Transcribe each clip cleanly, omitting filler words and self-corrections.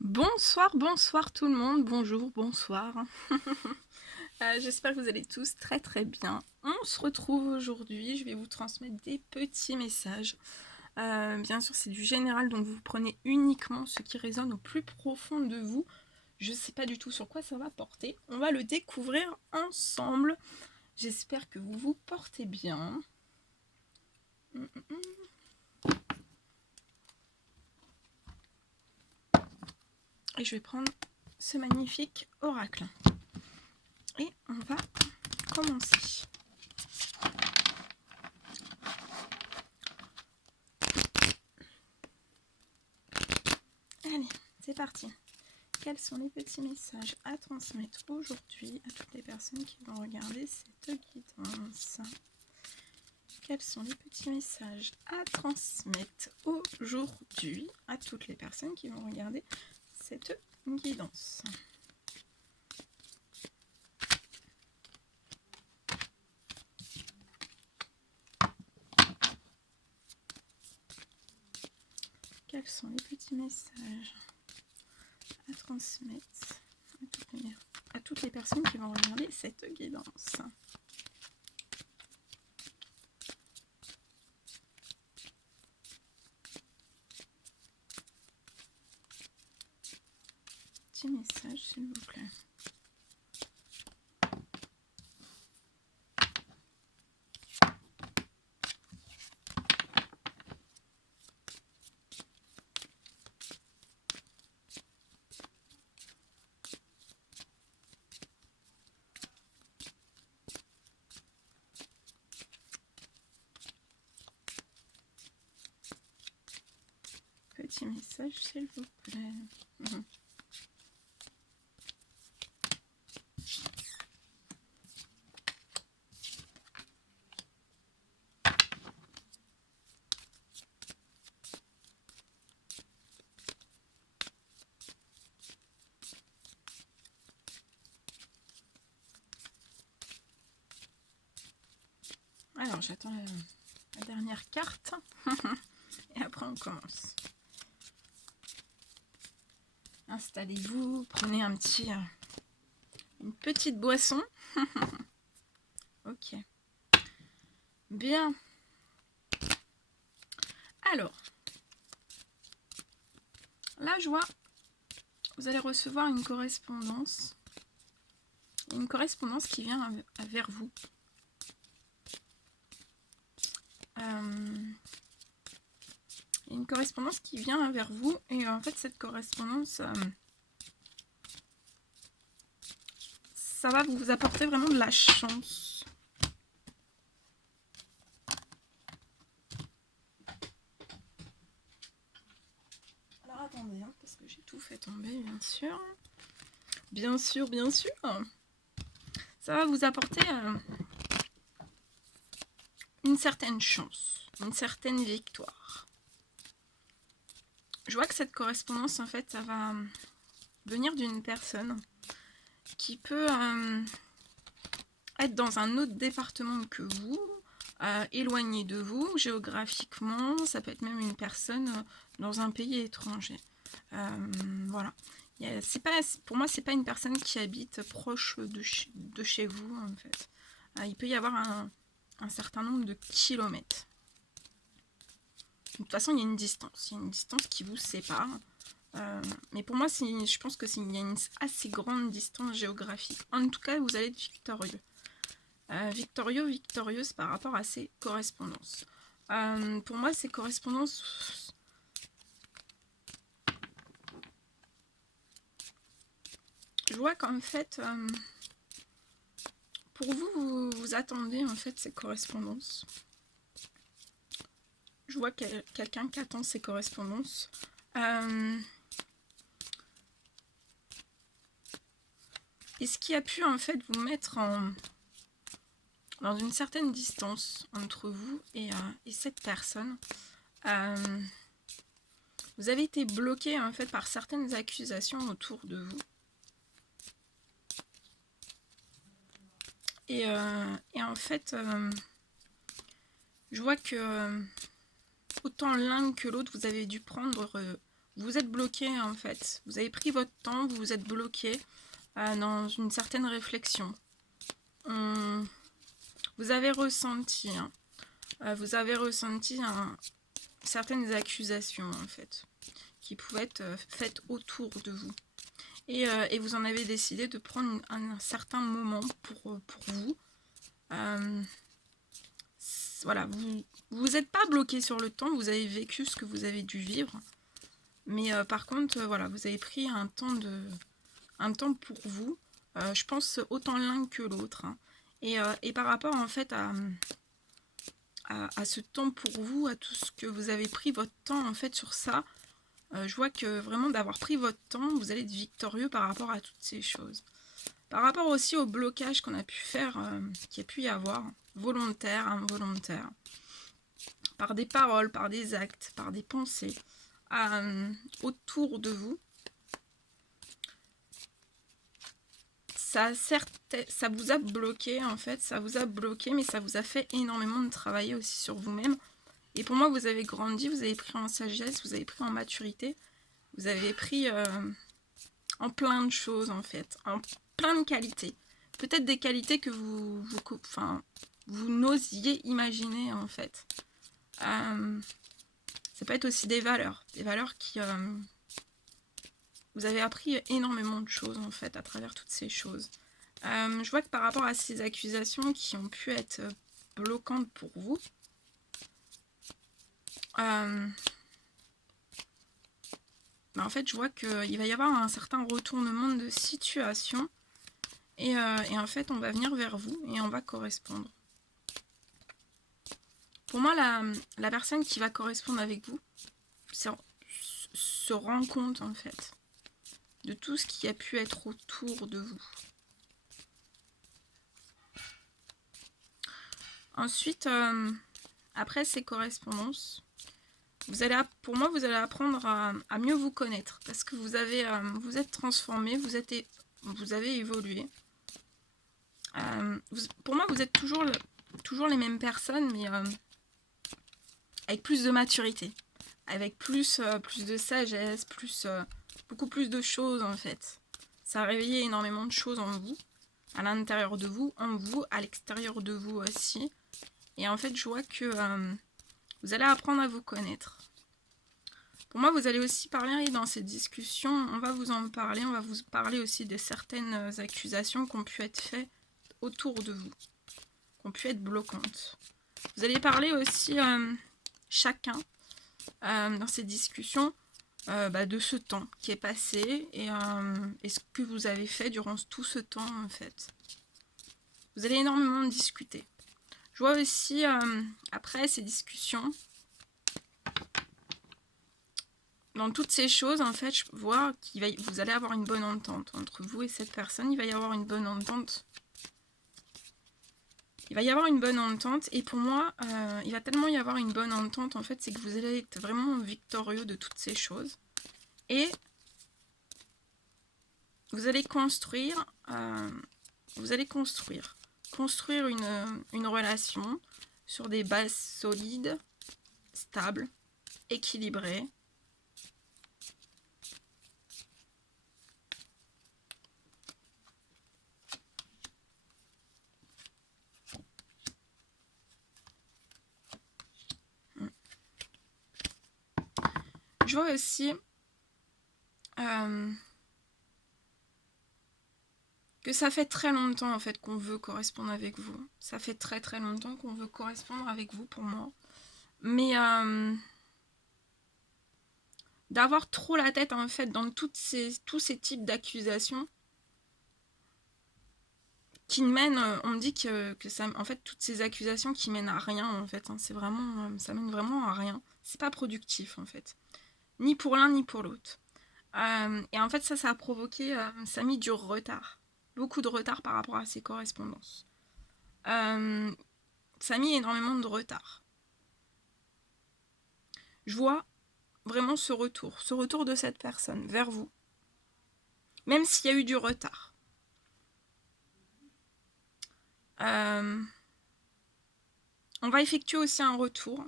Bonsoir, bonsoir tout le monde, bonjour, bonsoir. J'espère que vous allez tous très très bien. On se retrouve aujourd'hui, je vais vous transmettre des petits messages. Bien sûr c'est du général, donc vous prenez uniquement ce qui résonne au plus profond de vous. Je ne sais pas du tout sur quoi ça va porter, on va le découvrir ensemble. J'espère que vous vous portez bien. Et je vais prendre ce magnifique oracle. Et on va commencer. Allez, c'est parti. Quels sont les petits messages à transmettre aujourd'hui à toutes les personnes qui vont regarder cette guidance? Quels sont les petits messages à transmettre aujourd'hui à toutes les personnes qui vont regarder cette guidance? Quels sont les petits messages à transmettre à toutes les personnes qui vont regarder cette guidance? Petit message s'il vous plaît. Petit message s'il vous plaît. Alors j'attends la dernière carte et après on commence. Installez-vous, prenez une petite boisson. Ok. Bien. Alors, là je vois, vous allez recevoir une correspondance. Une correspondance qui vient vers vous. Une correspondance qui vient vers vous et en fait cette correspondance ça va vous apporter vraiment de la chance. Alors attendez, hein, parce que j'ai tout fait tomber bien sûr. Bien sûr, bien sûr. Ça va vous apporter une certaine chance, une certaine victoire. Je vois que cette correspondance en fait ça va venir d'une personne qui peut être dans un autre département que vous, éloigné de vous géographiquement, ça peut être même une personne dans un pays étranger. Voilà. Pour moi, c'est pas une personne qui habite proche de chez vous en fait. Il peut y avoir un certain nombre de kilomètres. De toute façon, il y a une distance qui vous sépare. Mais pour moi, je pense qu'il y a une assez grande distance géographique. En tout cas, vous allez être victorieux. Victorieuse par rapport à ces correspondances. Pour moi, ces correspondances, je vois qu'en fait, pour vous, vous attendez en fait ces correspondances. Je vois quelqu'un qui attend ces correspondances. Et ce qui a pu en fait vous mettre dans une certaine distance entre vous et cette personne. Vous avez été bloqué en fait par certaines accusations autour de vous. Et en fait, je vois que autant l'un que l'autre, vous avez dû prendre vous êtes bloqué en fait. Vous avez pris votre temps, vous vous êtes bloqué dans une certaine réflexion. Vous avez ressenti, certaines accusations en fait, qui pouvaient être faites autour de vous. Et vous en avez décidé de prendre un certain moment pour vous. Voilà, vous n'êtes pas bloqué sur le temps, vous avez vécu ce que vous avez dû vivre. Mais par contre, voilà, vous avez pris un temps pour vous. Je pense autant l'un que l'autre. Hein. Et par rapport en fait à ce temps pour vous, à tout ce que vous avez pris votre temps en fait sur ça, je vois que vraiment d'avoir pris votre temps, vous allez être victorieux par rapport à toutes ces choses. Par rapport aussi au blocage qu'on a pu faire, qu'il y a pu y avoir, volontaire, involontaire, par des paroles, par des actes, par des pensées, autour de vous, ça vous a bloqué en fait, ça vous a bloqué, mais ça vous a fait énormément de travailler aussi sur vous-même. Et pour moi, vous avez grandi, vous avez pris en sagesse, vous avez pris en maturité, vous avez pris en plein de choses en fait, en plein de qualités. Peut-être des qualités que vous n'osiez imaginer en fait. Ça peut être aussi des valeurs qui... vous avez appris énormément de choses en fait à travers toutes ces choses. Je vois que par rapport à ces accusations qui ont pu être bloquantes pour vous, en fait je vois qu'il va y avoir un certain retournement de situation et en fait on va venir vers vous et on va correspondre. Pour moi la personne qui va correspondre avec vous se rend compte en fait de tout ce qui a pu être autour de vous. Ensuite, après ces correspondances, pour moi, vous allez apprendre à mieux vous connaître parce que vous êtes transformé, vous avez évolué. Pour moi, vous êtes toujours les mêmes personnes, mais avec plus de maturité, avec plus de sagesse, beaucoup plus de choses en fait. Ça a réveillé énormément de choses en vous, à l'intérieur de vous, en vous, à l'extérieur de vous aussi. Et en fait, je vois que vous allez apprendre à vous connaître. Pour moi, vous allez aussi parler dans cette discussion, on va vous en parler, on va vous parler aussi de certaines accusations qui ont pu être faites autour de vous, qui ont pu être bloquantes. Vous allez parler aussi chacun dans ces discussions de ce temps qui est passé et ce que vous avez fait durant tout ce temps en fait. Vous allez énormément discuter. Je vois aussi après ces discussions, dans toutes ces choses, en fait, je vois vous allez avoir une bonne entente entre vous et cette personne. Il va y avoir une bonne entente. Il va y avoir une bonne entente. Et pour moi, il va tellement y avoir une bonne entente, en fait, c'est que vous allez être vraiment victorieux de toutes ces choses. Et vous allez construire une relation sur des bases solides, stables, équilibrées. Je vois aussi que ça fait très longtemps en fait qu'on veut correspondre avec vous. Ça fait très très longtemps qu'on veut correspondre avec vous pour moi. Mais d'avoir trop la tête en fait dans tous ces types d'accusations qui mènent, on me dit que ça, en fait toutes ces accusations qui mènent à rien en fait, hein, c'est vraiment, ça mène vraiment à rien. C'est pas productif en fait, ni pour l'un ni pour l'autre. Et en fait ça a provoqué, ça a mis du retard, beaucoup de retard par rapport à ces correspondances. Ça a mis énormément de retard. Je vois vraiment ce retour de cette personne vers vous, même s'il y a eu du retard. On va effectuer aussi un retour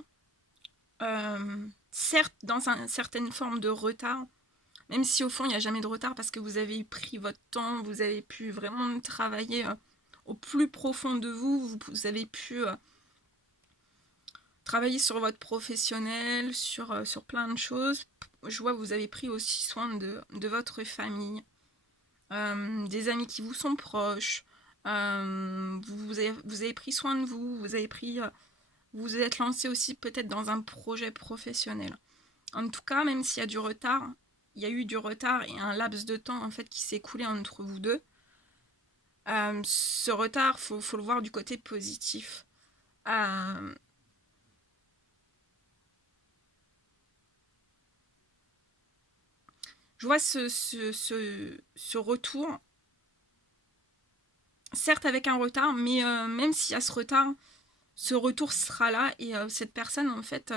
certes dans une certaine forme de retard, même si au fond il n'y a jamais de retard parce que vous avez pris votre temps, vous avez pu vraiment travailler au plus profond de vous, vous avez pu travailler sur votre professionnel, sur plein de choses. Je vois que vous avez pris aussi soin de votre famille, des amis qui vous sont proches, vous avez pris soin de vous, vous vous êtes lancé aussi peut-être dans un projet professionnel. En tout cas, même s'il y a du retard, il y a eu du retard et un laps de temps en fait qui s'est écoulé entre vous deux. Ce retard, faut le voir du côté positif. Je vois ce retour, certes avec un retard, mais même s'il y a ce retard, ce retour sera là et cette personne en fait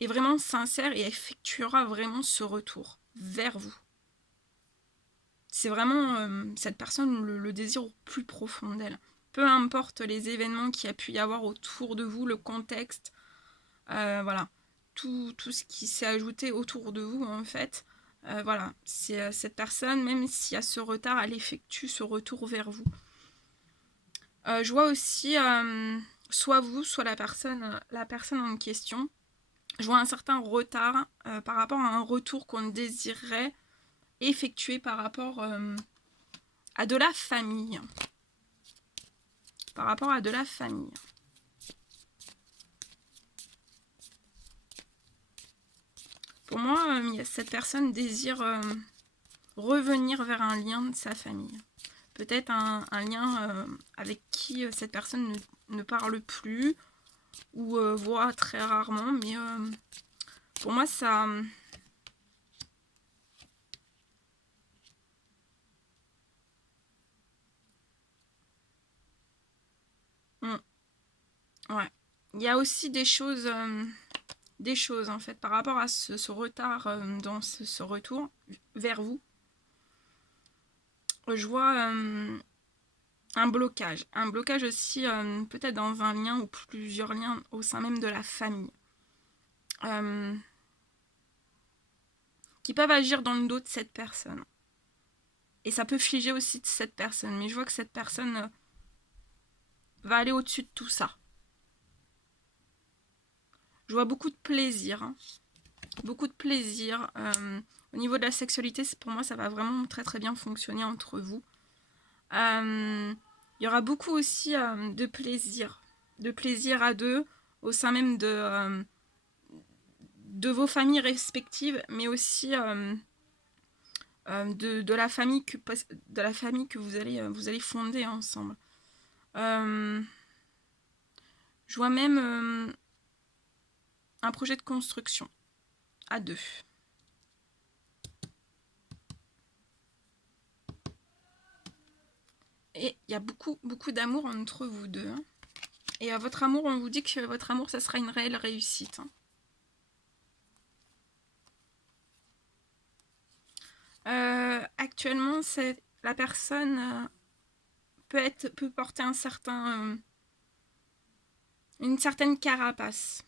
est vraiment sincère et effectuera vraiment ce retour vers vous. C'est vraiment cette personne le désir au plus profond d'elle. Peu importe les événements qu'il y a pu y avoir autour de vous, le contexte, voilà, tout ce qui s'est ajouté autour de vous en fait. Voilà, c'est cette personne, même s'il y a ce retard, elle effectue ce retour vers vous. Je vois aussi, soit vous, soit la personne en question, je vois un certain retard par rapport à un retour qu'on désirerait effectuer par rapport à de la famille. Par rapport à de la famille. Pour moi, cette personne désire revenir vers un lien de sa famille. Peut-être un lien avec qui cette personne ne parle plus ou voit très rarement, mais pour moi, ça... ouais. Il y a aussi des choses en fait par rapport à ce retard dans ce retour vers vous. Je vois un blocage aussi peut-être dans un lien ou plusieurs liens au sein même de la famille, qui peuvent agir dans le dos de cette personne. Et ça peut figer aussi de cette personne, mais je vois que cette personne va aller au-dessus de tout ça. Je vois beaucoup de plaisir, hein. Beaucoup de plaisir. Au niveau de la sexualité, pour moi, ça va vraiment très très bien fonctionner entre vous. Il y aura beaucoup aussi de plaisir à deux, au sein même de vos familles respectives, mais aussi de la famille que vous allez fonder ensemble. Je vois même un projet de construction à deux. Et il y a beaucoup d'amour entre vous deux, hein. Et à votre amour, on vous dit que votre amour, ça sera une réelle réussite, hein. Actuellement, la personne peut porter une certaine carapace.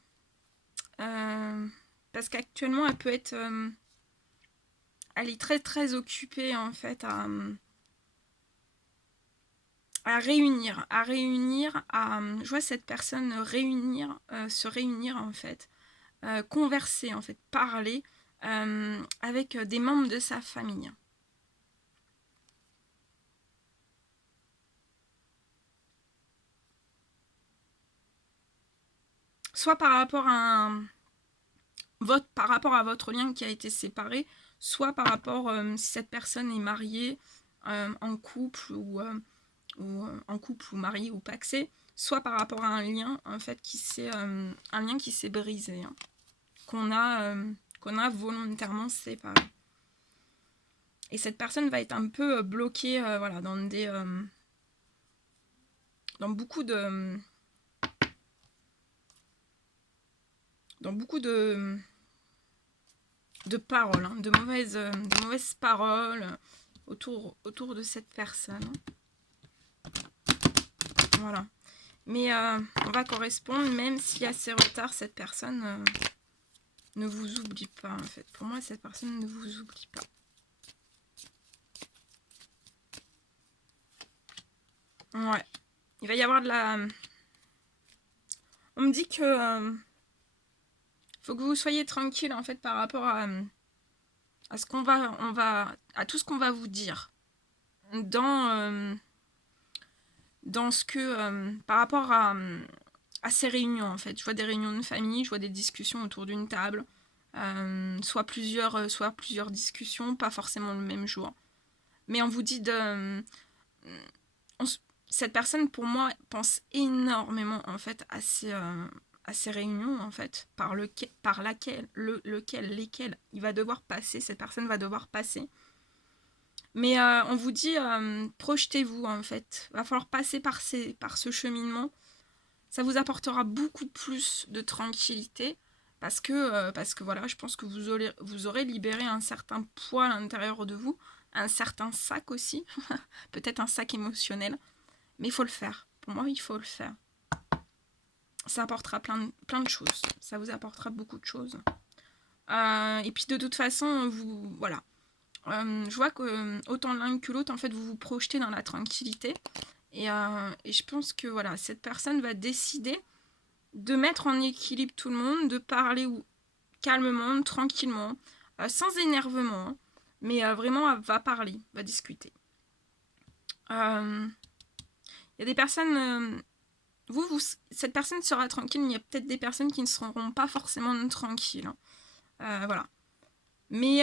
Parce qu'actuellement, elle est très très occupée en fait à réunir, je vois cette personne se réunir en fait, converser en fait, parler avec des membres de sa famille. Soit par rapport à votre lien qui a été séparé, soit par rapport si cette personne est mariée, en couple ou en couple ou mariée ou paxée, soit par rapport à un lien en fait un lien qui s'est brisé, hein, qu'on a volontairement séparé. Et cette personne va être un peu bloquée voilà, dans beaucoup de paroles, hein, de mauvaises paroles autour de cette personne. Voilà. Mais on va correspondre, même s'il y a ces retards, cette personne ne vous oublie pas, en fait. Pour moi, cette personne ne vous oublie pas. Ouais. Il va y avoir de la... On me dit que... faut que vous soyez tranquille, en fait, par rapport à ce qu'on va... à tout ce qu'on va vous dire. Dans ce que... par rapport à ces réunions, en fait. Je vois des réunions de famille, je vois des discussions autour d'une table. Soit plusieurs discussions, pas forcément le même jour. Mais on vous dit de... cette personne, pour moi, pense énormément, en fait, à ces réunions, en fait, lesquelles il va devoir passer, cette personne va devoir passer. Mais on vous dit, projetez-vous, en fait. Il va falloir passer par ce cheminement. Ça vous apportera beaucoup plus de tranquillité parce que voilà, je pense que vous aurez libéré un certain poids à l'intérieur de vous, un certain sac aussi, peut-être un sac émotionnel, mais il faut le faire. Pour moi, il faut le faire. Ça apportera plein de choses. Ça vous apportera beaucoup de choses. Et puis de toute façon, voilà. Je vois que autant l'un que l'autre, en fait, vous vous projetez dans la tranquillité. Et je pense que voilà, cette personne va décider de mettre en équilibre tout le monde, de parler calmement, tranquillement, sans énervement, mais vraiment elle va parler, va discuter. Il y a des personnes, cette personne sera tranquille, mais il y a peut-être des personnes qui ne seront pas forcément tranquilles. Voilà. Mais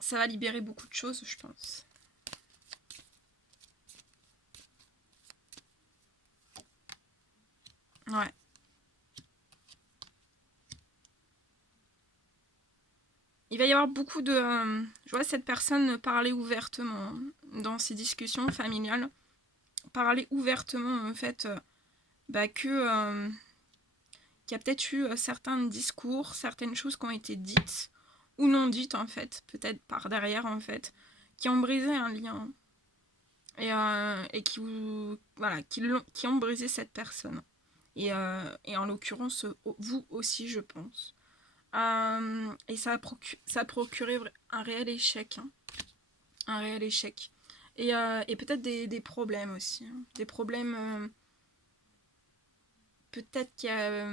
ça va libérer beaucoup de choses, je pense. Ouais. Il va y avoir beaucoup de... je vois cette personne parler ouvertement dans ces discussions familiales. Parler ouvertement, en fait, qu'il y a peut-être eu certains discours, certaines choses qui ont été dites ou non dites, en fait, peut-être par derrière, en fait, qui ont brisé un lien et qui ont brisé cette personne. Et en l'occurrence, vous aussi, je pense. Et ça a procuré un réel échec. Hein. Un réel échec. Et peut-être des problèmes aussi. Hein. Des problèmes... peut-être qu'il y a...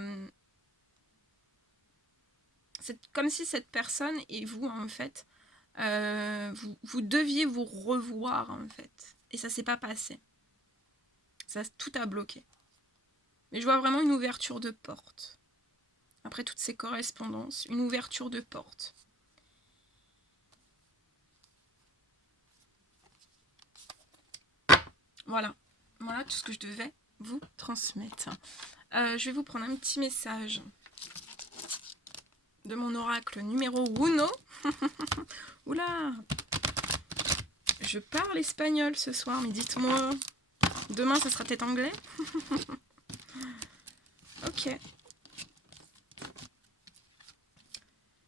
c'est comme si cette personne et vous, en fait, vous deviez vous revoir, en fait. Et ça s'est pas passé. Tout a bloqué. Mais je vois vraiment une ouverture de porte. Après toutes ces correspondances, une ouverture de porte. Voilà. Voilà tout ce que je devais vous transmettre. Je vais vous prendre un petit message de mon oracle numéro 1. Oula! Je parle espagnol ce soir, mais dites-moi, demain ça sera peut-être anglais? Ok.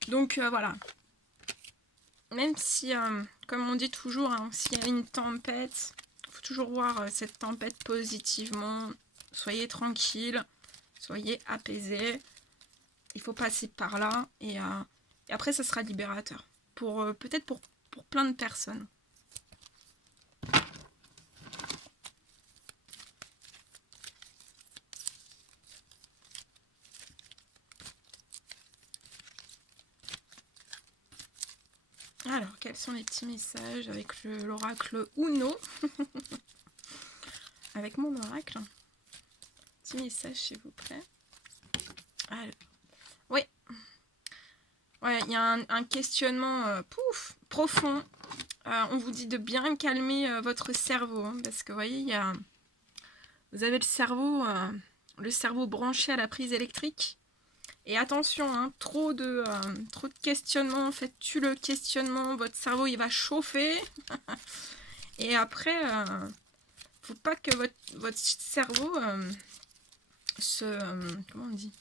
Donc voilà. Même si, comme on dit toujours, hein, s'il y a une tempête, il faut toujours voir cette tempête positivement. Soyez tranquille, soyez apaisé. Il faut passer par là et après ça sera libérateur. Peut-être pour plein de personnes. Alors, quels sont les petits messages avec l'oracle Uno? Avec mon oracle. Petit message, s'il vous plaît. Alors, oui. Ouais, il y a un questionnement profond. On vous dit de bien calmer votre cerveau. Hein, parce que, vous voyez, vous avez le cerveau branché à la prise électrique. Et attention, hein, trop de questionnement, en fait, tue le questionnement, votre cerveau il va chauffer. Et après, faut pas que votre cerveau comment on dit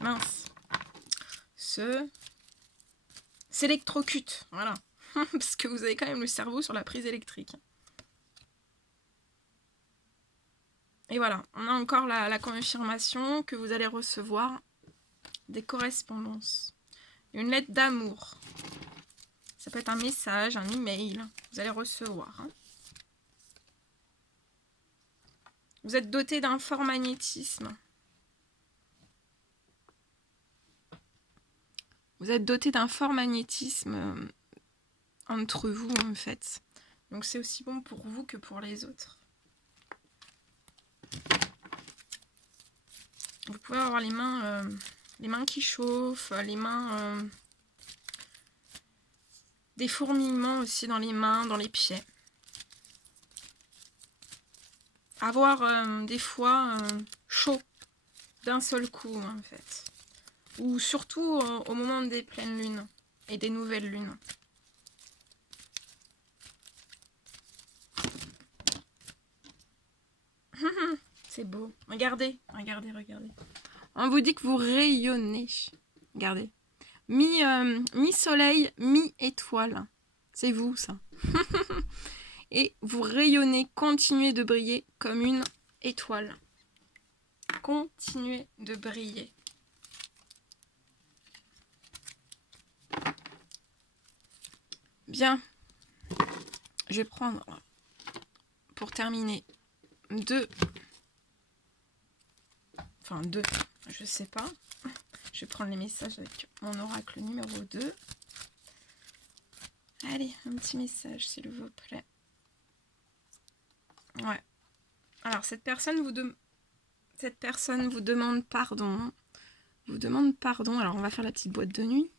mince. S'électrocute, voilà. Parce que vous avez quand même le cerveau sur la prise électrique. Et voilà, on a encore la confirmation que vous allez recevoir des correspondances. Une lettre d'amour. Ça peut être un message, un email. Vous allez recevoir. Hein. Vous êtes doté d'un fort magnétisme. Vous êtes doté d'un fort magnétisme entre vous, en fait. Donc c'est aussi bon pour vous que pour les autres. Vous pouvez avoir les mains qui chauffent, les mains... des fourmillements aussi dans les mains, dans les pieds. Avoir des fois chaud d'un seul coup, en fait. Ou surtout au moment des pleines lunes et des nouvelles lunes. C'est beau. Regardez, regardez, regardez. On vous dit que vous rayonnez. Regardez. Mi-soleil, mi-étoile. C'est vous, ça. Et vous rayonnez, continuez de briller comme une étoile. Continuez de briller. Bien. Je vais prendre, pour terminer, deux, je sais pas. Je vais prendre les messages avec mon oracle numéro 2. Allez, un petit message, s'il vous plaît. Ouais. Alors, cette personne vous demande pardon. Vous demande pardon. Alors, on va faire la petite boîte de nuit.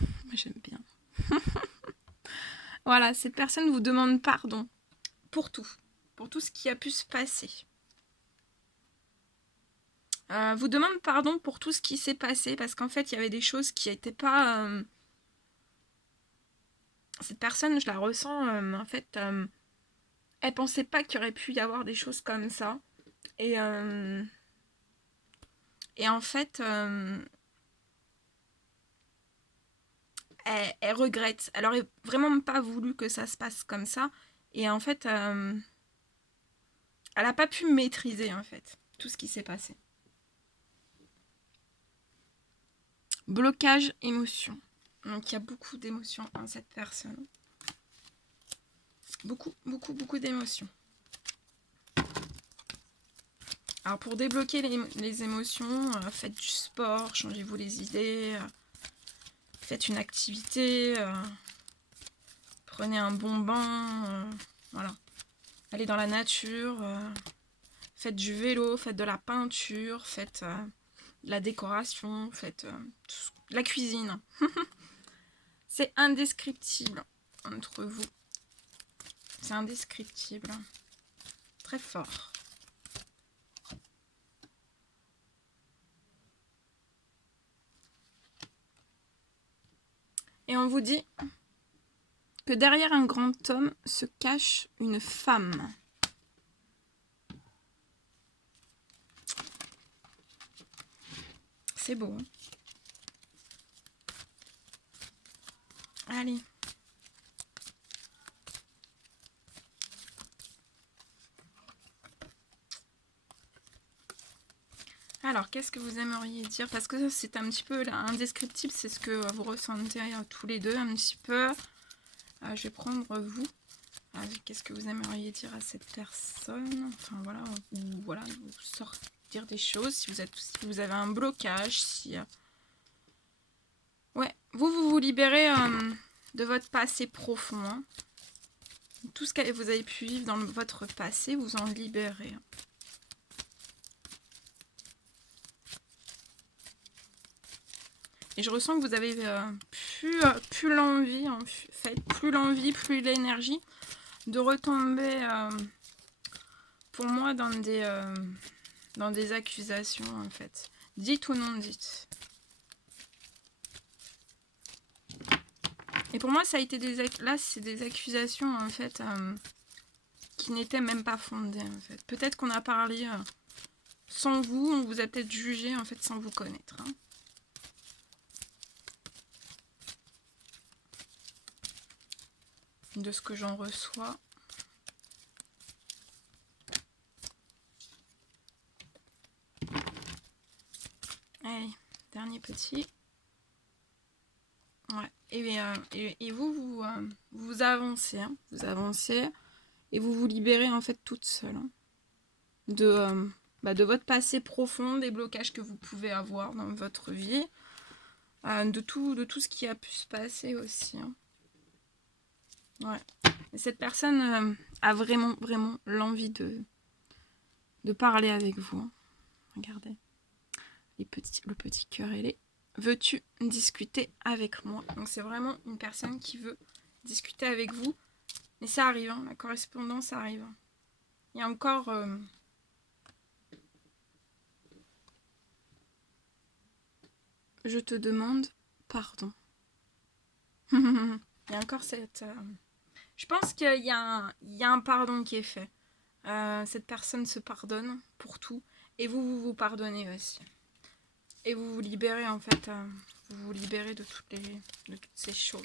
Moi, j'aime bien. Voilà, cette personne vous demande pardon pour tout ce qui a pu se passer. Vous demande pardon pour tout ce qui s'est passé, parce qu'en fait, il y avait des choses qui n'étaient pas... Cette personne, je la ressens, en fait, elle pensait pas qu'il y aurait pu y avoir des choses comme ça. Et en fait, elle regrette. Elle aurait vraiment pas voulu que ça se passe comme ça. Et en fait, elle n'a pas pu maîtriser, en fait, tout ce qui s'est passé. Blocage émotion. Donc il y a beaucoup d'émotions en cette personne. Beaucoup, beaucoup, beaucoup d'émotions. Alors pour débloquer les émotions, faites du sport, changez-vous les idées, faites une activité, prenez un bon bain, voilà. Allez dans la nature, faites du vélo, faites de la peinture, faites de la décoration, faites de la cuisine. C'est indescriptible entre vous. C'est indescriptible. Très fort. Et on vous dit que derrière un grand homme se cache une femme. C'est beau. Hein. Allez. Alors, qu'est-ce que vous aimeriez dire? Parce que ça, c'est un petit peu là, indescriptible, c'est ce que vous ressentez tous les deux un petit peu. Je vais prendre vous. Qu'est-ce que vous aimeriez dire à cette personne? Enfin, voilà, ou voilà, vous sortir des choses, si vous avez un blocage, si... Ouais, vous libérez de votre passé profond. Hein. Tout ce que vous avez pu vivre dans votre passé, vous en libérez. Et je ressens que vous avez plus l'envie, en fait, plus l'envie, plus l'énergie de retomber, pour moi, dans des accusations, en fait. Dites ou non dites. Et pour moi, ça a été là, c'est des accusations, en fait, qui n'étaient même pas fondées, en fait. Peut-être qu'on a parlé sans vous, on vous a peut-être jugé, en fait, sans vous connaître. Hein. De ce que j'en reçois. Allez, dernier petit. Ouais. Et vous avancez. Hein. Vous avancez et vous libérez en fait toute seule. Hein, de votre passé profond, des blocages que vous pouvez avoir dans votre vie. De tout ce qui a pu se passer aussi. Hein. Ouais. Et cette personne a vraiment l'envie de parler avec vous. Hein. Regardez. Le petit cœur, elle est. Veux-tu discuter avec moi? Donc c'est vraiment une personne qui veut discuter avec vous. Et ça arrive, hein, la correspondance arrive. Il y a encore... je te demande pardon. Il y a encore cette... Je pense qu'il y a un pardon qui est fait. Cette personne se pardonne pour tout. Et vous pardonnez aussi. Et vous vous libérez en fait. Vous vous libérez de toutes ces choses.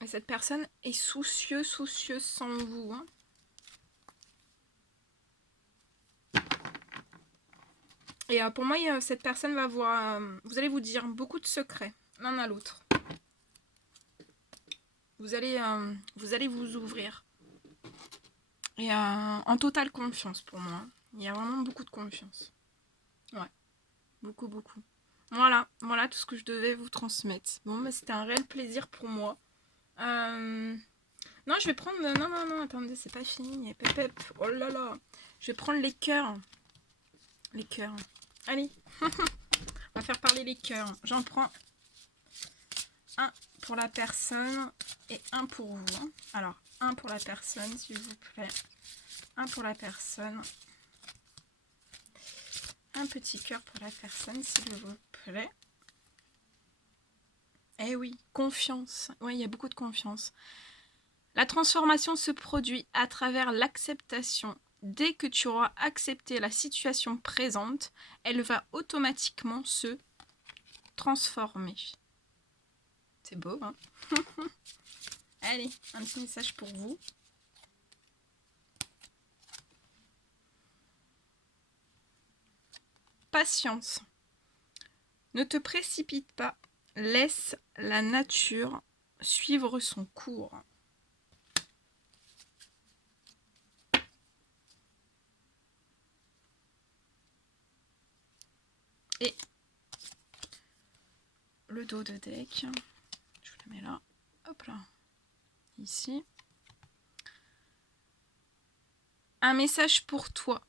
Et cette personne est soucieuse sans vous. Hein. Et pour moi, cette personne va voir... vous allez vous dire beaucoup de secrets, l'un à l'autre. Vous allez vous ouvrir. Et en totale confiance pour moi. Il y a vraiment beaucoup de confiance. Ouais, beaucoup. Voilà tout ce que je devais vous transmettre. Bon, mais c'était un réel plaisir pour moi. Non, je vais prendre... Non, attendez, c'est pas fini. Pep. Oh là là. Je vais prendre les cœurs. Les cœurs. Allez. On va faire parler les cœurs. J'en prends un pour la personne et un pour vous. Hein. Alors, un pour la personne, s'il vous plaît. Un pour la personne. Un petit cœur pour la personne, s'il vous plaît. Eh oui, confiance. Oui, il y a beaucoup de confiance. La transformation se produit à travers l'acceptation. Dès que tu auras accepté la situation présente, elle va automatiquement se transformer. C'est beau, hein? Allez, un petit message pour vous. Patience. Ne te précipite pas. Laisse la nature suivre son cours. Et le dos de deck, je vous le mets là, hop là, ici. Un message pour toi.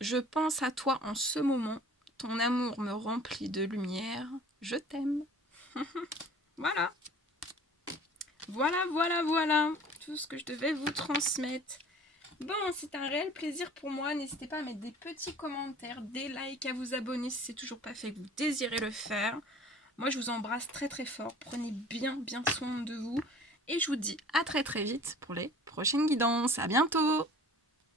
Je pense à toi en ce moment. Ton amour me remplit de lumière. Je t'aime. Voilà. Voilà. Tout ce que je devais vous transmettre. Bon, c'est un réel plaisir pour moi. N'hésitez pas à mettre des petits commentaires, des likes, à vous abonner si c'est toujours pas fait, que vous désirez le faire. Moi, je vous embrasse très fort. Prenez bien soin de vous. Et je vous dis à très vite pour les prochaines guidances. À bientôt!